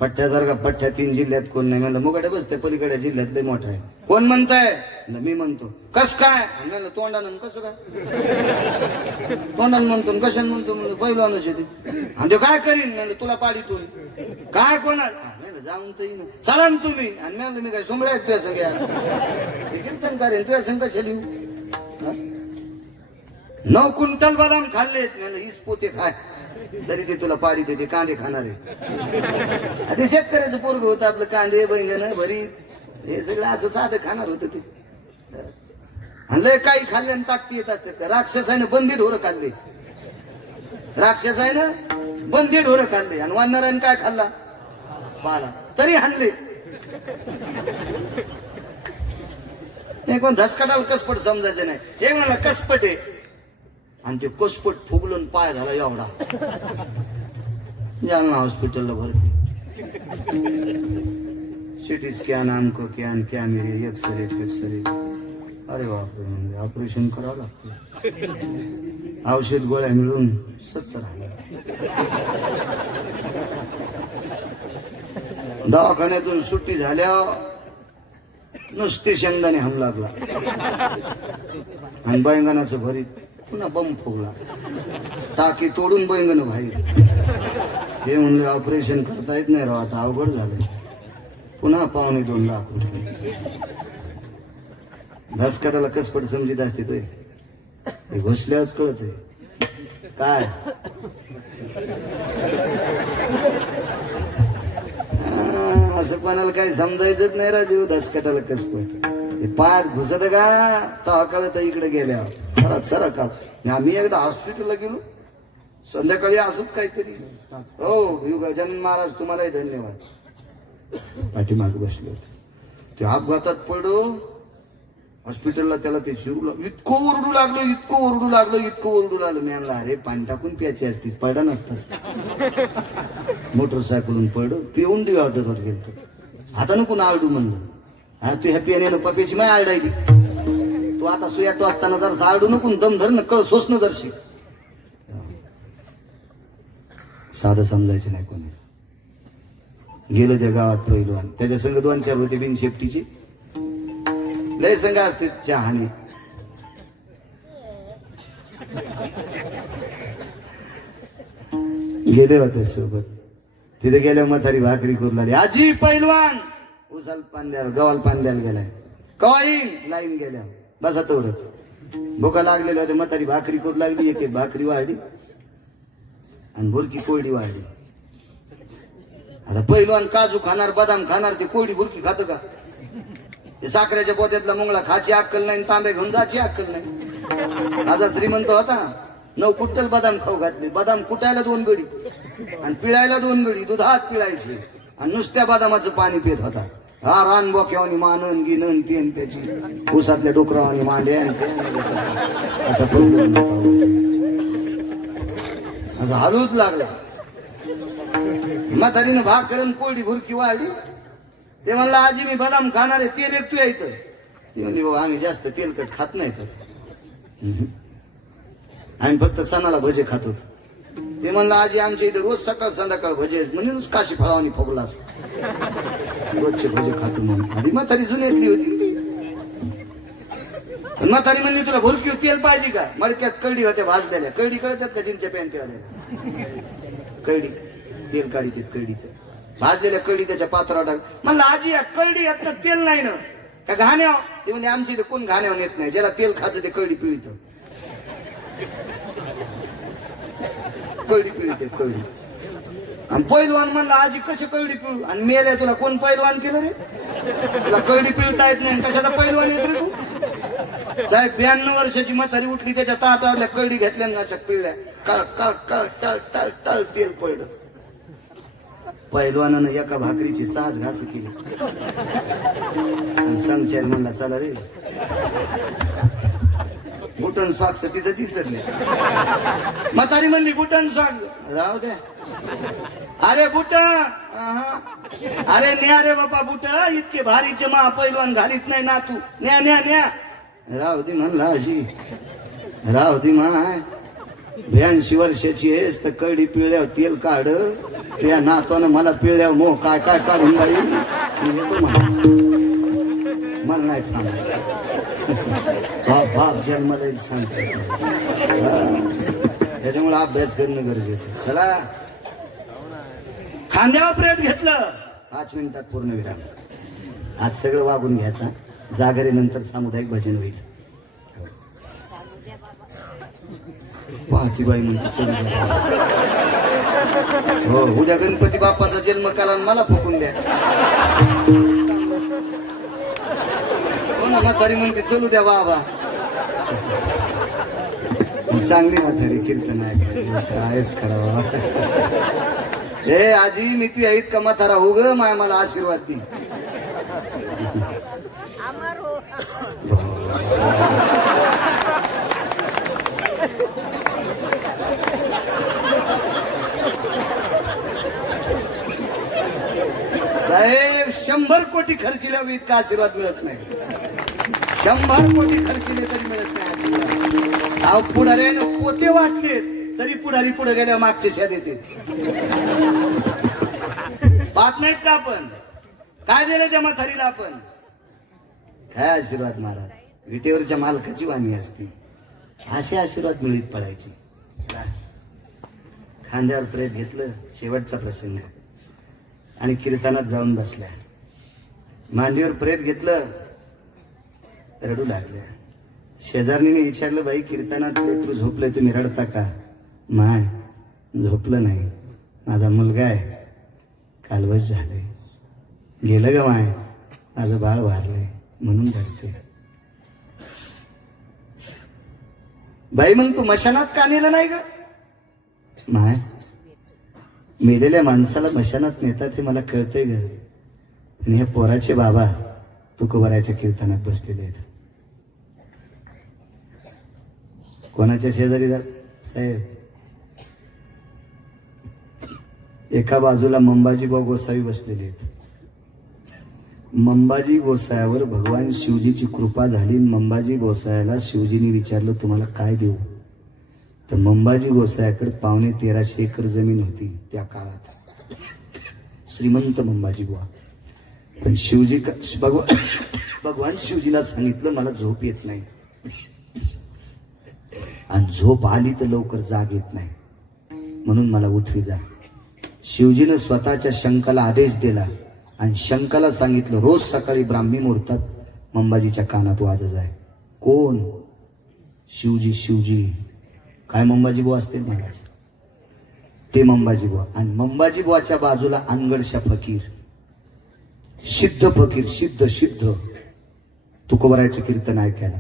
पठ्ठ्यासारखा पठ्ठ्या 3 जिल्ह्यात कोण नाही. म्हणलं मुगाडे बस त्या पलीकडे जिल्ह्यात लय मोठा आहे. कोण म्हणताय? मी म्हणतो. कस काय? म्हणलं तोंडानं. कसं काय तोंडानं म्हणतो कशानं म्हणतो? म्हणलं पहिलवानच येते. आणि ते काय करीन? म्हणलं तुला पाडीतून काय कोणा म्हणलं जाऊन तर येईन. चला ना तुम्ही. आणि म्हणलं मी काय सोमळ्या तुझ्या संग कीर्तन करेन तुझ्या संग कशा लिहू. 9 क्विंटल बदाम खाल्लेत. म्हणलं 20 पोते खाय तरी ते तुला पाडी देते. कांदे खाणारे आधी शेतकऱ्याचं पोरग होतं आपलं. कांदे बैंगन भरीत हे सगळं असं साधं खाणार होतं ते. आणि लय काही खाल्ल्याने ताकती येत असते. राक्षसाने बंदी ढोरं खाल्ले. राक्षसाने बंदी ढोरं खाल्ले आणि वानराने काय खाल्ला? बाला. तरी हाणले. हे कोण धसकाटाला कसपट समजायचं नाही. हे म्हणला कसपट आहे आणि ते कसपट फुगलून पाय झाला एवढा. जालना हॉस्पिटलला भरती. सिटी स्कॅन आमक कॅन कॅमेरे एक्सरे फेक्सरे. अरे बापरे. म्हणजे ऑपरेशन करावं लागतं. औषध गोळ्या मिळून 70 आल्या. दवाखान्यातून सुट्टी झाल्या नुसते शेंगदाणे हम लागला आणि बैंगनाचं भरीत. पुन्हा बंब फुगला. टाकी तोडून बैंगन बाहेर. हे म्हणले ऑपरेशन करता येत नाही राव आता अवघड झालंय. पुन्हा 2.25 लाख रुपये. धसकाटाला कसपट समजित असते तो. हे घुसल्याच कळत काय. असं कोणाला काही समजायचंच नाही राजीव. धसकाटाला कसपट पायात घुसत का तेव्हा कळत इकडे गेल्या खरंच सर का. आम्ही एकदा हॉस्पिटलला गेलो संध्याकाळी असंच काहीतरी. हो युगजानन महाराज तुम्हालाही धन्यवाद. पाठीमागे बसले होते. ते अपघातात पडलो हॉस्पिटलला. त्याला ते शिरू इतकं ओरडू लागलं इतकं ओरडू लागलं इतकं ओरडू लागलं. मी आणला अरे पाणी टाकून प्यायची असती. पडा नसतास. मोटरसायकलून पडलो. पिऊन डी ऑर्डरवर गेलतो. हातानं कोण आरडू म्हणलं. हा तू ह्या पियाने पप्याची माय आरडायची. तू आता सुया टोचताना जर साडू नको दम धर न कळ सोसणं दर्शी. साधं समजायचं नाही कोणी. गेलं त्या गावात पहिलवान. त्याच्या संघ 2-4 होते बिन शेफ्टीची. लय संघ असते चहानी. गेले होते सोबत. तिथे गेल्या म्हातारी भाकरी करू लागली. आजी पहिलवान उसाल पान द्यायला गव्हाल पान द्यायला गेलाय. कवाई लाईन गेल्या बसा तोरत. भुका लागलेल्या होत्या. म्हातारी भाकरी करू लागली. एक एक भाकरी वाढली आणि भुरकी कोरडी वाढली. आता पहिलवान काजू खाणार बदाम खाणार. ते कोरडी भुरकी खातं का? ते साखरेच्या पोत्यातला मुंगळा खाची अक्कल नाही. तांबे घेऊन जायची अक्कल नाही. माझा श्रीमंत होता 9 क्विंटल बदाम खाऊ घातले. बदाम कुटायला 2 गडी आणि पिळायला 2 गडी. दुधात पिळायची आणि नुसत्या बदामाचं पाणी पित होता. हा रान बोक्यावानी मानन गिनन तेन त्याची ऊसातल्या डोकरावानी मांडे असा प्रॉब्लेम असं हलूच लागला. म्हातारीनं भाकरन कोरडी भुरकी वाढली. ते म्हणलं आजी मी बदाम खाणार आहे. तेल एक तुया इथं. ती म्हणली बाबा आम्ही जास्त तेलकट खात नाही तर आम्ही फक्त सणाला भजे खात होतो. ते म्हणलं आजी आमच्या इथे रोज सकाळ संध्याकाळ भजे म्हणूनच काशी फळावानी फोगलास. रोजचे भजे खातो म्हणून. आधी म्हातारी जुन्यातली होती ती. म्हातारी म्हणली तुला भुरकी तेल पाहिजे का? मडक्यात कळडी होत्या भाजलेल्या. कळडी कळतात का जिनच्या पॅन्टीवाल्या? कळडी तेल काढी ते कळडीचं. भाजलेल्या कळडी त्याच्या पात्रावर टाक. म्हणलं आजी या कळडी यात तेल नाही ना त्या घाण्यावर. ते म्हणजे आमच्या इथे कोण घाण्यावर येत नाही. ज्याला तेल खायचं ते कळडी पिळीत. कळडी पिळीत कळडी. आणि पहिलवान म्हणला आजी कशी कळडी पिळू? आणि मेल्या तुला कोण पहिलवान केलं रे? तुला कळडी पिळता येत नाही कशाचा पहिलवान येस रे तू? साहेब 92 वर्षाची म्हातारी उठली. त्याच्या ताटावरल्या कळडी घेतल्या नाचक पिळल्या. टळ तेल पडलं. पहिलवानानं एका भाकरीची 6 घास केली. सांगशाल म्हणला चला रे. बुटन सॉक्स तिथंच विसरले. म्हातारी म्हणली बुटन सॉक्स राहू द्या. अरे बुटन अरे न्या रे बापा बुट इतके भारीचे मा पैलवान घालीत नाही ना तू न्या न्या न्या रावती म्हणला अशी रावती माय 82 वर्षाची आहेस तर कडी पिळल्यावर तेल काढ तुझ्या नातवानं मला पिळल्यावर मो काय काय काढून बाई मी येतो म्हणा. मला नाही थांब बाप बाप जन्माला सांगतो त्याच्यामुळे अभ्यास करणं गरजेचं. चला खांद्यावर प्रेत घेतलं 5 मिनिटात पूर्ण विराम. आज सगळं वागून घ्यायचा जागरेनंतर सामुदायिक भजन होईल. पाहतीबाई म्हणते चलू द्या. हो उद्या गणपती बाप्पाचा जन्म काला मला फुकून द्या. हो ना म्हातारी म्हणते चलू द्या बाबा. चांगली म्हातारी कीर्तन आहे कायच करावा. हे आजी मी तू याईत का म्हातारा हो ग माय मला आशीर्वाद दी. साहेब 100 कोटी खर्चिल्या इतका आशीर्वाद मिळत नाही. 100 कोटी खर्चिले तरी मिळत नाही आशीर्वाद. अहो पुढाऱ्यानं पोते वाटले तरी पुढारी पुढे गेल्या मागचे शेत येते. पाहत नाहीत का आपण काय दिलं त्या म्हातारीला आपण. काय आशीर्वाद महाराज विटेवरच्या मालकाची वाणी असते. असे आशीर्वाद मिळीत पडायचे. खांद्यावर प्रेत घेतलं शेवटचा प्रसंग आणि कीर्तनात जाऊन बसल्या. मांडीवर प्रेत घेतलं रडू लागल्या. शेजारणीने विचारलं बाई कीर्तनात लेकरू झोपलंय तुम्ही रडता का. माय झोपलं नाही माझा मुलगा आहे कालवश झालंय. गेलं ग माय माझं बाळ वारलंय म्हणून रडते. बाई मग तू मशानात का नेलं नाही ग. माय मेलेल्या माणसाला मशानात नेतात हे मला कळतंय ग. आणि हे पोराचे बाबा तुकोबाराच्या कीर्तनात बसलेले आहेत. कोणाच्या शेजारी साहेब एका बाजूला मंबाजीभाऊ गोसावी बसलेले आहेत. मंबाजी गोसाव्यावर भगवान शिवजीची कृपा झाली. मंबाजी गोसाव्याला शिवजीने विचारलं तुम्हाला काय देऊ. तर मंबाजी गोसाव्याकडे 13.5 एकर जमीन होती त्या काळात. श्रीमंत मंबाजी बुवा. पण शिवजी भगवान शिवजीला सांगितलं मला झोप येत नाही आणि झोप आली तर लवकर जाग येत नाही म्हणून मला उठवी जा. शिवजीनं स्वतःच्या शंकाला आदेश दिला आणि शंकाला सांगितलं रोज सकाळी ब्राह्मी मुहूर्तात मंबाजीच्या कानात वाजत आहे. कोण. शिवजी. शिवजी काय मंबाजी बुवा असतील महाराज ते मंबाजी बुवा. आणि मंबाजी बुवाच्या बाजूला अनगडशा फकीर सिद्ध फकीर सिद्ध तुकोबारायचं कीर्तन ऐकायला.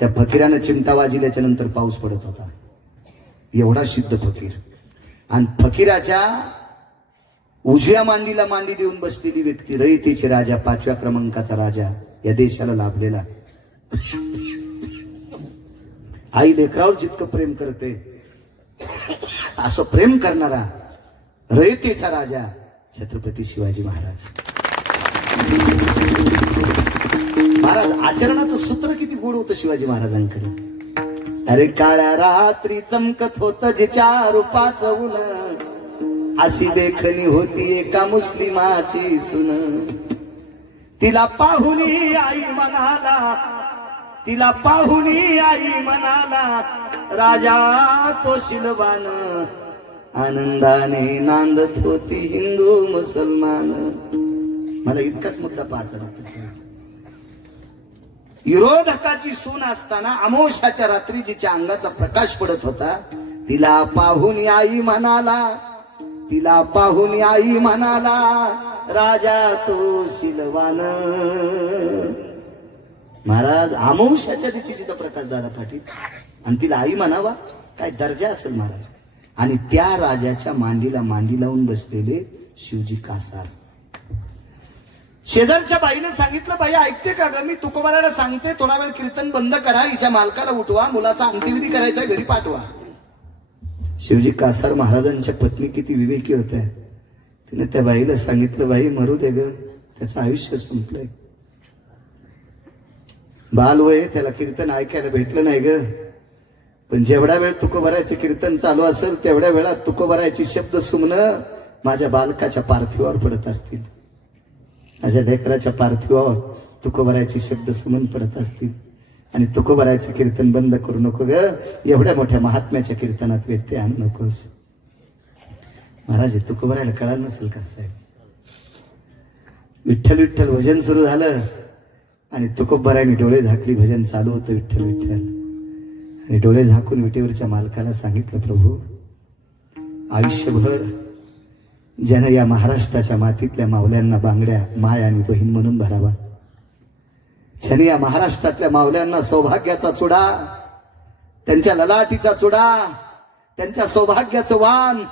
त्या फकीरानं चिमटा वाजिल्याच्या नंतर पाऊस पडत होता. एवढा सिद्ध फकीर. आणि फकीराच्या उजव्या मांडीला मांडी देऊन बसलेली व्यक्ती रयतेचे राजा 5व्या क्रमांकाचा राजा या देशाला लाभलेला. आई लेकरावर जितकं प्रेम करते असं प्रेम करणारा रयतेचा राजा छत्रपती शिवाजी महाराज. महाराज आचरणाचं सूत्र किती गोड होतं शिवाजी महाराजांकडे. अरे काळ्या रात्री चमकत होत जिच्या रूपाचं ऊन अशी देखणी होती एका मुस्लिमाची सुन. तिला पाहुनी आई म्हणाला तिला पाहुनी आई म्हणाला राजा तो शिलवान आनंदाने नांदत होती हिंदू मुसलमान. मला इतकाच मुद्दा पाहायचा लागतो. विरोधकाची सून असताना अमोशाच्या रात्री जिच्या अंगाचा प्रकाश पडत होता तिला पाहुनी आई म्हणाला तिला पाहुनी आई म्हणाला राजा तो शिलवान. महाराज अमोशाच्या दिवशी तिचा प्रकाश दादा पाटील आणि तिला आई म्हणावा काय दर्जा असेल महाराज. आणि त्या राजाच्या मांडीला मांडी लावून बसलेले शिवजी कासार. शेजारच्या बाईने सांगितलं बाई ऐकते का ग मी तुकोबाराला सांगते थोडा वेळ कीर्तन बंद करा हिच्या मालकाला उठवा मुलाचा अंत्यविधी करायचा घरी पाठवा. शिवजी कासार महाराजांच्या पत्नी किती विवेकी होत्या. तिने त्या बाईला सांगितलं, बाई मरू दे ग, त्याचं आयुष्य संपलंय. बालवय, त्याला कीर्तन ऐकायला भेटलं नाही ग. पण जेवढा वेळ तुकोबारायचे कीर्तन चालू असेल तेवढ्या वेळात तुकोबारायची शब्द सुमनं माझ्या बालकाच्या पार्थिवावर पडत असतील, माझ्या ढेकराच्या पार्थिवावर तुकोबारायची शब्द सुमन पडत असतील. आणि तुकोबारायचं कीर्तन बंद करू नको ग, एवढ्या मोठ्या महात्म्याच्या कीर्तनात व्यत्यय आणू नकोस. महाराज, तुकोबारायला कळालं नसेल का साहेब? विठ्ठल विठ्ठल भजन सुरू झालं आणि तुकोबारायने डोळे झाकली, भजन चालू होतं विठ्ठल विठ्ठल. आणि डोळे झाकून विटेवरच्या मालकाला सांगितलं, प्रभू आयुष्यभर ज्यानं या महाराष्ट्राच्या मातीतल्या मावल्यांना बांगड्या माय आणि बहीण म्हणून भरावा, ज्याने या महाराष्ट्रातल्या मावल्यांना सौभाग्याचा चुडा, त्यांच्या ललाटीचा चुडा, त्यांच्या सौभाग्याचं वाण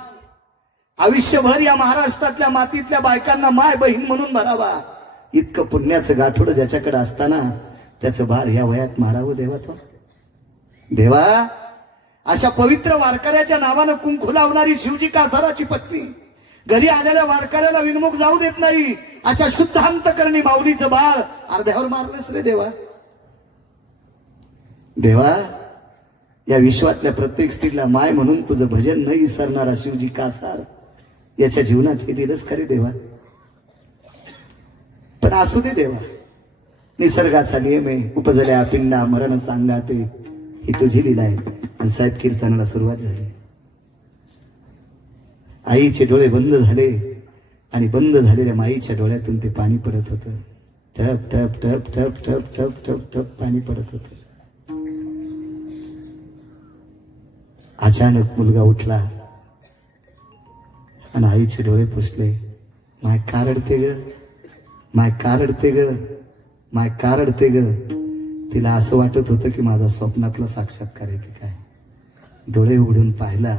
आयुष्यभर या महाराष्ट्रातल्या मातीतल्या बायकांना माय बहीण म्हणून भरावा, इतकं पुण्याचं गाठोडं ज्याच्याकडे असताना त्याचं बाळ या वयात मारावं देवा. तो देवा, अशा पवित्र वारकऱ्याच्या नावानं कुंकू लावणारी शिवजी कासाराची पत्नी घरी आलेल्या वारकऱ्याला विनमुख जाऊ देत नाही, अशा शुद्ध अंतकरणी माऊलीचं बाळ अर्ध्यावर मारलंस रे देवा. देवा, या विश्वातल्या प्रत्येक स्त्रीला माय म्हणून तुझं भजन न विसरणारा शिवजी कासार याच्या जीवनात हे दिलंच खरे देवा. पण असू दे देवा, निसर्गाचा नियम आहे, उपजल्या पिंडा मरण सांगाते, ही तुझी लीला आहे. आणि साहेब, कीर्तनाला सुरुवात झाली. आईचे डोळे बंद झाले आणि बंद झालेल्या माईच्या डोळ्यातून ते पाणी पडत होतं. टप टप टप टप टप टप टप टप पाणी पडत होतं. अचानक मुलगा उठला आणि आईचे डोळे पुसले. माय का रडते ग, माय का रडते ग, माय का रडते ग. तिला असं वाटत होतं की माझा स्वप्नातला साक्षात्कार आहे की काय. डोळे उघडून पाहिला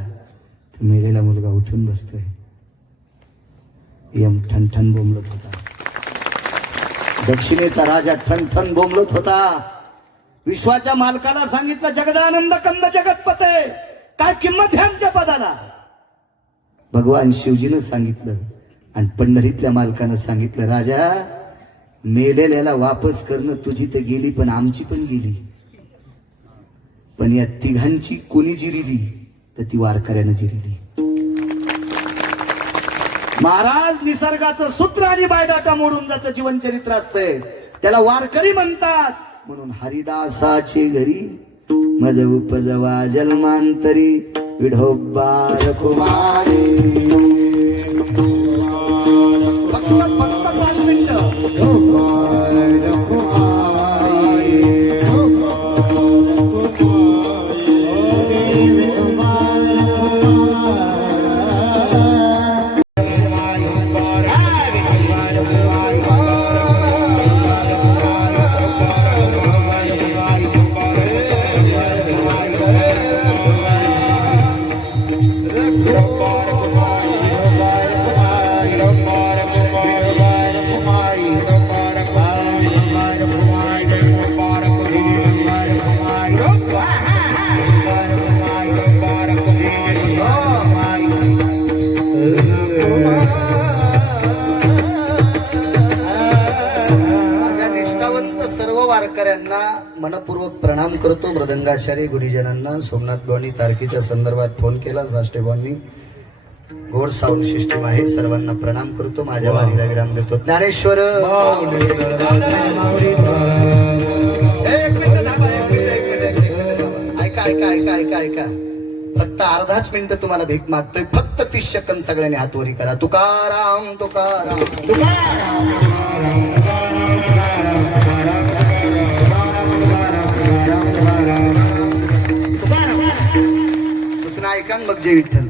तर मेलेला मुलगा उठून बसतोय. यम ठणठण बोंबलत होता. दक्षिणेचा राजा ठणठण बोंबलत होता. विश्वाच्या मालकाला सांगितलं, जगदानंद कंद जगतपते, काय किंमत आहे आमच्या पदाला. भगवान शिवजीनं सांगितलं आणि पंढरीतल्या मालकानं सांगितलं, राजा मेलेल्याला वापस करणं तुझी तर गेली पण आमची पण गेली. पण या तिघांची कोणी जिरिली तर ती वारकऱ्यानं जिरिली. महाराज, निसर्गाचं सूत्र आणि बायडाटा मोडून ज्याचं जीवनचरित्र असतंय त्याला वारकरी म्हणतात. म्हणून हरिदासाचे घरी मज उपजवा जन्मांतरी, विढोबा रखुमाई. फक्त 5 मिनिटं. वारकऱ्यांना मनपूर्वक प्रणाम करतो. मृदंगाचार्य गुरुजनांना सोमनाथ भाऊंनी तारखेच्या संदर्भात फोन केला. साष्टे भाऊंनी गोड साऊंड सिस्टीम आहे. सर्वांना प्रणाम करतो. माझ्या वाणीला विराम देतो. ज्ञानेश्वर ऐका ऐका ऐका ऐका ऐका, फक्त अर्धाच मिनिट तुम्हाला भीक मागतोय. फक्त 30 सेकंद सगळ्यांनी हातवरी करा. तुकाराम तुकाराम तुकाराम. ऐका मग जय विठ्ठल.